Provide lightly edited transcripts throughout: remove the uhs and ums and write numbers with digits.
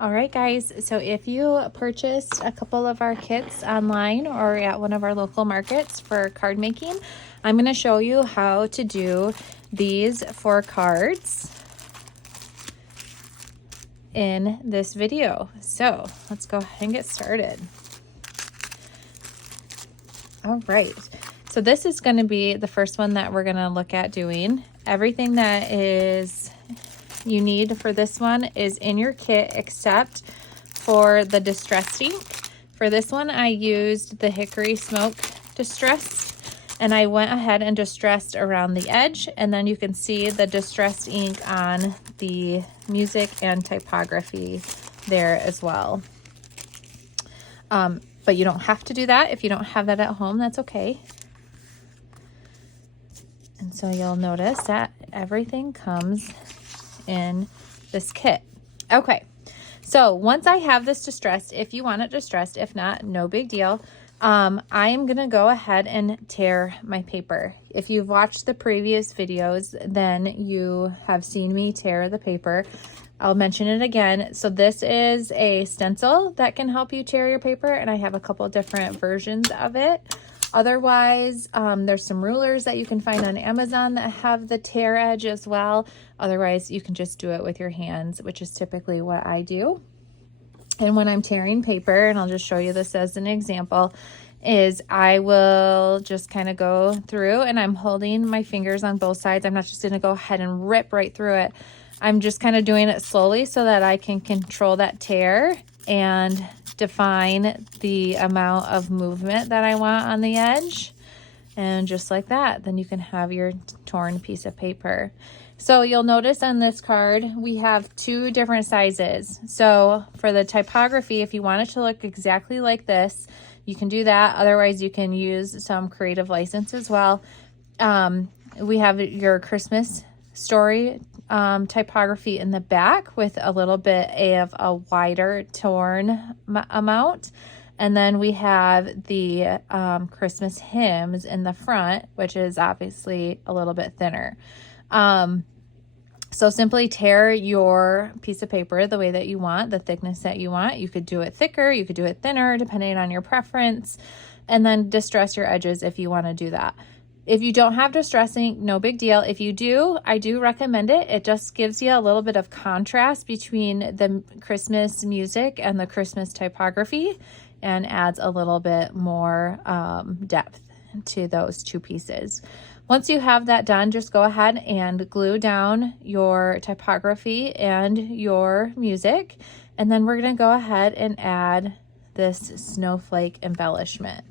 All right, guys, so if you purchased a couple of our kits online or at one of our local markets for card making, I'm going to show you how to do these 4 cards in this video. So let's go ahead and get started. All right, so this is going to be the first one that we're going to look at doing. Everything that is you need for this one is in your kit except for the distressed ink. For this one, I used the Hickory Smoke Distress, and I went ahead and distressed around the edge, and then you can see the distressed ink on the music and typography there as well. But you don't have to do that. If you don't have that at home, that's okay. And so you'll notice that everything comes in this kit. Okay, so once I have this distressed, if you want it distressed, if not, no big deal. I am gonna go ahead and tear my paper. If you've watched the previous videos, then you have seen me tear the paper. I'll mention it again. So this is a stencil that can help you tear your paper, and I have a couple different versions of it. Otherwise, there's some rulers that you can find on Amazon that have the tear edge as well. Otherwise, you can just do it with your hands, which is typically what I do. And when I'm tearing paper, and I'll just show you this as an example, is I will just kind of go through, and I'm holding my fingers on both sides. I'm not just going to go ahead and rip right through it. I'm just kind of doing it slowly so that I can control that tear and define the amount of movement that I want on the edge. And just like that, then you can have your torn piece of paper. So you'll notice on this card, we have 2 different sizes. So for the typography, if you want it to look exactly like this, you can do that. Otherwise, you can use some creative license as well. We have your Christmas story typography in the back with a little bit of a wider torn amount. And then we have the Christmas hymns in the front, which is obviously a little bit thinner. So simply tear your piece of paper the way that you want, the thickness that you want. You could do it thicker, you could do it thinner, depending on your preference, and then distress your edges if you want to do that. If you don't have distressing, no big deal. If you do, I do recommend it. It just gives you a little bit of contrast between the Christmas music and the Christmas typography and adds a little bit more depth to those 2 pieces. Once you have that done, just go ahead and glue down your typography and your music. And then we're going to go ahead and add this snowflake embellishment.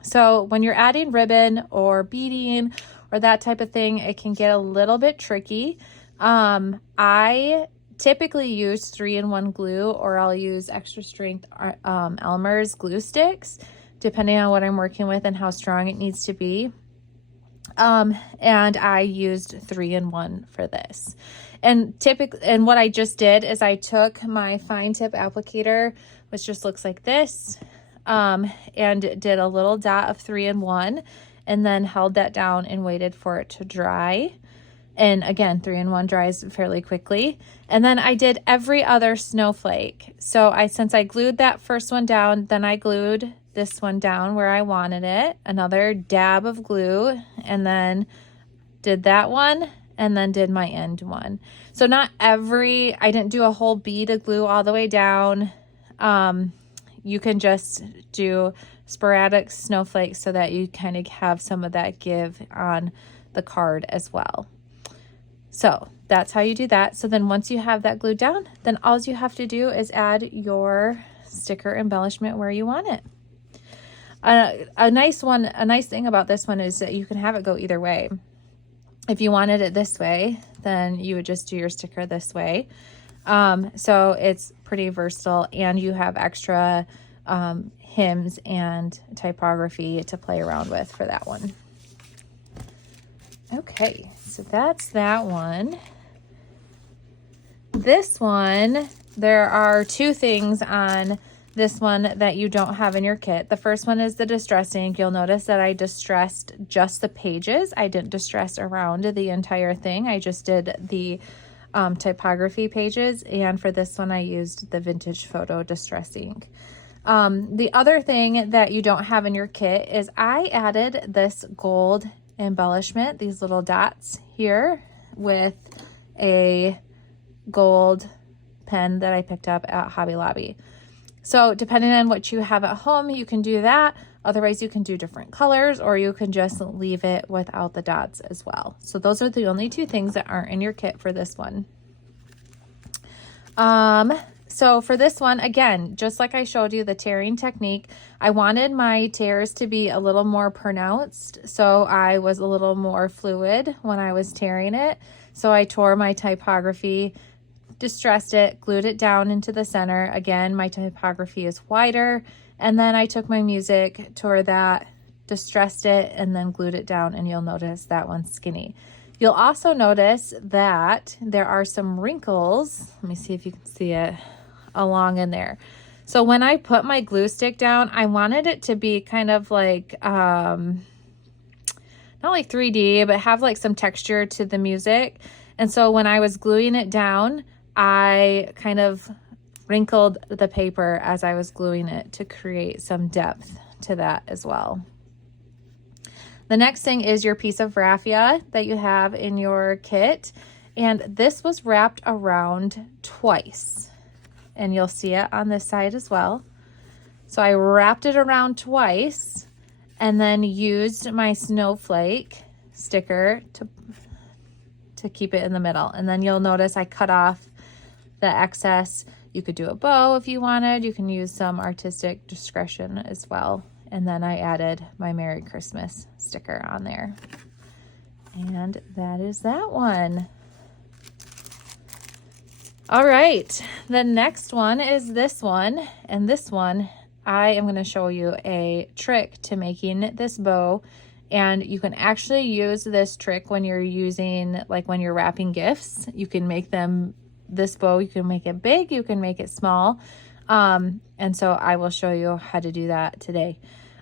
So when you're adding ribbon or beading or that type of thing, it can get a little bit tricky. I typically use 3-in-1 glue, or I'll use extra strength Elmer's glue sticks, depending on what I'm working with and how strong it needs to be. And I used 3-in-1 for this. And what I just did is I took my fine tip applicator, which just looks like this, and did a little dot of 3-in-1 and then held that down and waited for it to dry. And again, 3-in-1 dries fairly quickly. And then I did every other snowflake. So since I glued that first one down, then I glued this one down where I wanted it, another dab of glue, and then did that one, and then did my end one. So I didn't do a whole bead of glue all the way down. You can just do sporadic snowflakes so that you kind of have some of that give on the card as well. So that's how you do that. So then once you have that glued down, then all you have to do is add your sticker embellishment where you want it. A nice thing about this one is that you can have it go either way. If you wanted it this way, then you would just do your sticker this way. So it's pretty versatile, and you have extra hymns and typography to play around with for that one. Okay, so that's that one. This one, there are 2 things on this one that you don't have in your kit. The first one is the distress ink. You'll notice that I distressed just the pages. I didn't distress around the entire thing. I just did the typography pages. And for this one, I used the Vintage Photo Distress ink. The other thing that you don't have in your kit is I added this gold embellishment, these little dots here, with a gold pen that I picked up at Hobby Lobby. So depending on what you have at home, you can do that. Otherwise, you can do different colors, or you can just leave it without the dots as well. So those are the only two things that aren't in your kit for this one. So for this one, again, just like I showed you the tearing technique, I wanted my tears to be a little more pronounced. So I was a little more fluid when I was tearing it. So I tore my typography, distressed it, glued it down into the center. Again, my typography is wider. And then I took my music, tore that, distressed it, and then glued it down, and you'll notice that one's skinny. You'll also notice that there are some wrinkles. Let me see if you can see it along in there. So when I put my glue stick down, I wanted it to be kind of like, not like 3D, but have like some texture to the music. And so when I was gluing it down, I kind of wrinkled the paper as I was gluing it to create some depth to that as well. The next thing is your piece of raffia that you have in your kit. And this was wrapped around twice. And you'll see it on this side as well. So I wrapped it around twice and then used my snowflake sticker to keep it in the middle. And then you'll notice I cut off the excess. You could do a bow if you wanted. You can use some artistic discretion as well. And then I added my Merry Christmas sticker on there. And that is that one. All right, the next one is this one. And this one, I am going to show you a trick to making this bow. And you can actually use this trick when you're using, like when you're wrapping gifts. You can make them, this bow, you can make it big, you can make it small. And so I will show you how to do that today.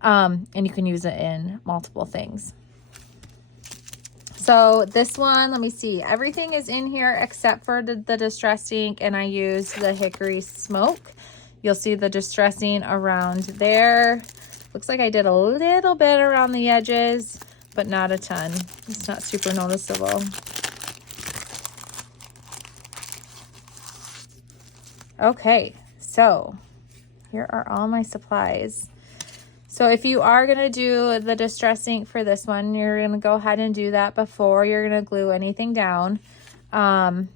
And you can use it in multiple things. So this one, let me see, everything is in here except for the distress ink, and I used the Hickory Smoke. You'll see the distressing around there. Looks like I did a little bit around the edges, but not a ton. It's not super noticeable. Okay, so here are all my supplies. So if you are going to do the distress ink for this one, you're going to go ahead and do that before you're going to glue anything down. And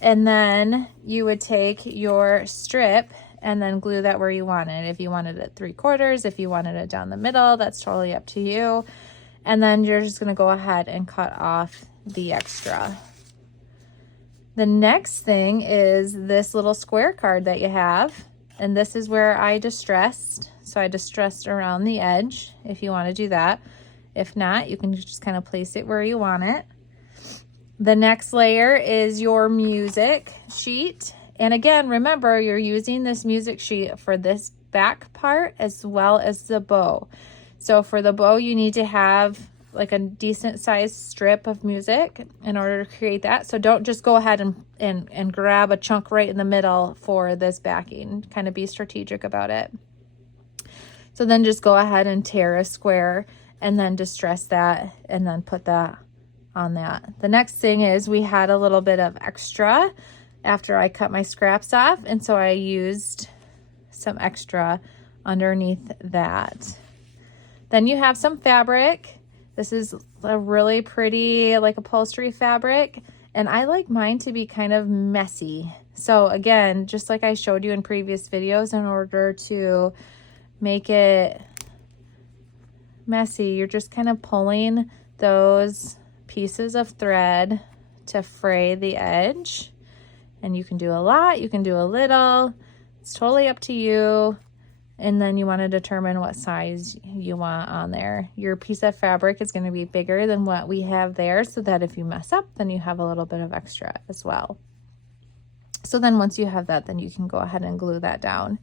then you would take your strip and then glue that where you want it. If you wanted it 3/4, if you wanted it down the middle, that's totally up to you. And then you're just going to go ahead and cut off the extra. The next thing is this little square card that you have. And this is where I distressed. So I distressed around the edge if you want to do that. If not, you can just kind of place it where you want it. The next layer is your music sheet. And again, remember, you're using this music sheet for this back part as well as the bow. So for the bow, you need to have like a decent sized strip of music in order to create that. So don't just go ahead and grab a chunk right in the middle for this backing. Kind of be strategic about it. So then just go ahead and tear a square and then distress that and then put that on that. The next thing is we had a little bit of extra after I cut my scraps off, and so I used some extra underneath that. Then you have some fabric. This is a really pretty like upholstery fabric, and I like mine to be kind of messy. So again, just like I showed you in previous videos, in order to make it messy, you're just kind of pulling those pieces of thread to fray the edge. And you can do a lot, you can do a little, it's totally up to you. And then you want to determine what size you want on there. Your piece of fabric is going to be bigger than what we have there, so that if you mess up, then you have a little bit of extra as well. So then once you have that, then you can go ahead and glue that down.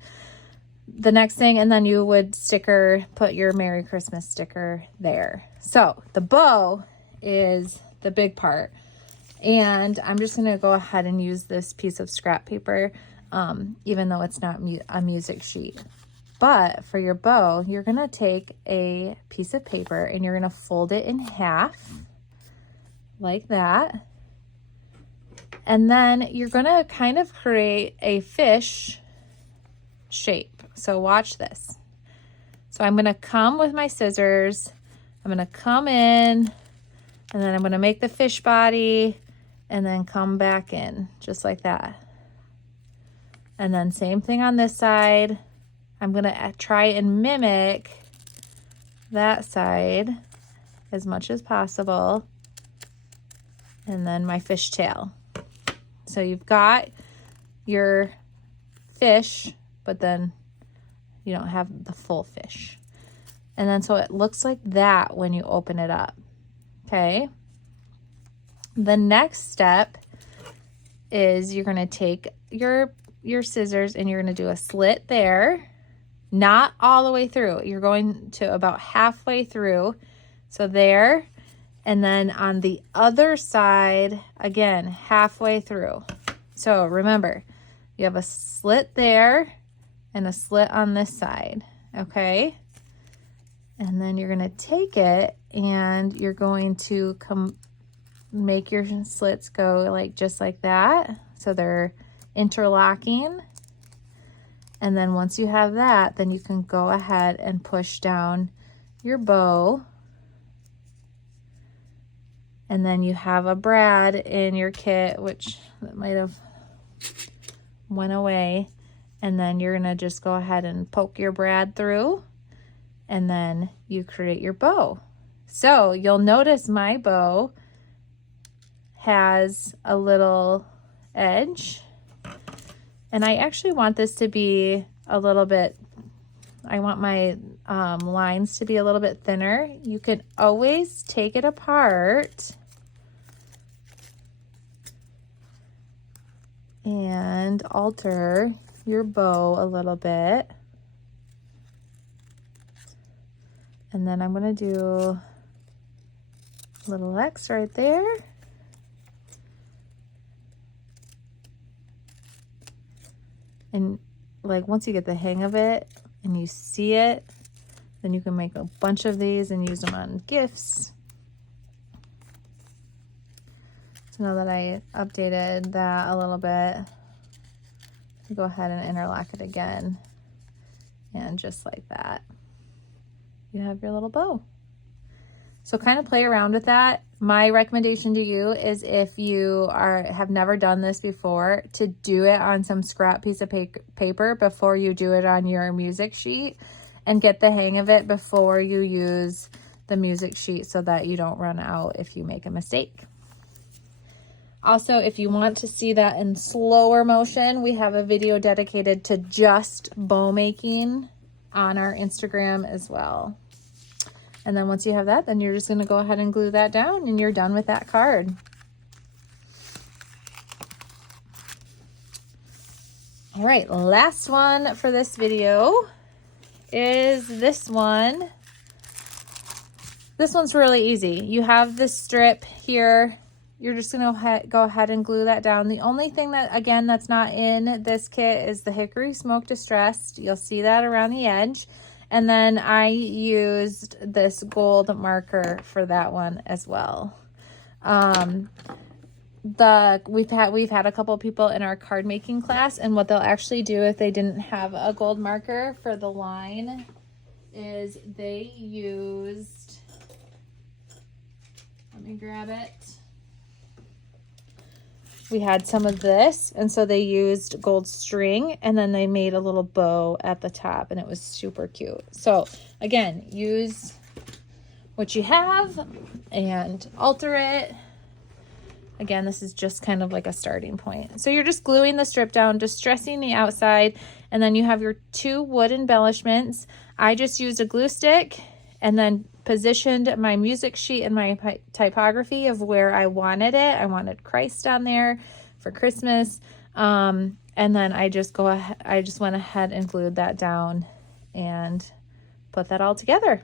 The next thing, and then you would put your Merry Christmas sticker there. So the bow is the big part. And I'm just going to go ahead and use this piece of scrap paper, even though it's not a music sheet. But for your bow, you're going to take a piece of paper and you're going to fold it in half like that. And then you're going to kind of create a fish shape. So watch this. So I'm going to come with my scissors. I'm going to come in, and then I'm going to make the fish body and then come back in just like that. And then same thing on this side. I'm going to try and mimic that side as much as possible. And then my fish tail. So you've got your fish, but then you don't have the full fish. And then so it looks like that when you open it up. Okay. The next step is you're going to take your scissors and you're going to do a slit there, not all the way through. You're going to about halfway through. So there. And then on the other side, again, halfway through. So remember, you have a slit there and a slit on this side, okay? And then you're going to take it and you're going to make your slits go like just like that. So they're interlocking. And then once you have that, then you can go ahead and push down your bow. And then you have a brad in your kit, which that might have went away. And then you're going to just go ahead and poke your brad through. And then you create your bow. So you'll notice my bow has a little edge. And I actually want this to be a little bit, I want my lines to be a little bit thinner. You can always take it apart and alter your bow a little bit. And then I'm going to do a little X right there. And like once you get the hang of it and you see it, then you can make a bunch of these and use them on gifts. So now that I updated that a little bit, go ahead and interlock it again. And just like that, you have your little bow. So kind of play around with that. My recommendation to you is if you have never done this before, to do it on some scrap piece of paper before you do it on your music sheet, and get the hang of it before you use the music sheet so that you don't run out if you make a mistake. Also, if you want to see that in slower motion, we have a video dedicated to just bow making on our Instagram as well. And then once you have that, then you're just going to go ahead and glue that down and you're done with that card. All right, last one for this video is this one. This one's really easy. You have this strip here. You're just going to go ahead and glue that down. The only thing that, again, that's not in this kit is the Hickory Smoke Distressed. You'll see that around the edge. And then I used this gold marker for that one as well. We've had a couple people in our card making class, and what they'll actually do if they didn't have a gold marker for the line is they used, let me grab it. We had some of this, and so they used gold string, and then they made a little bow at the top, and it was super cute. So again, use what you have and alter it. Again, this is just kind of like a starting point. So you're just gluing the strip down, distressing the outside, and then you have your two wood embellishments. I just used a glue stick and then positioned my music sheet and my typography of where I wanted it. I wanted Christ on there for Christmas. And then I just went ahead and glued that down and put that all together.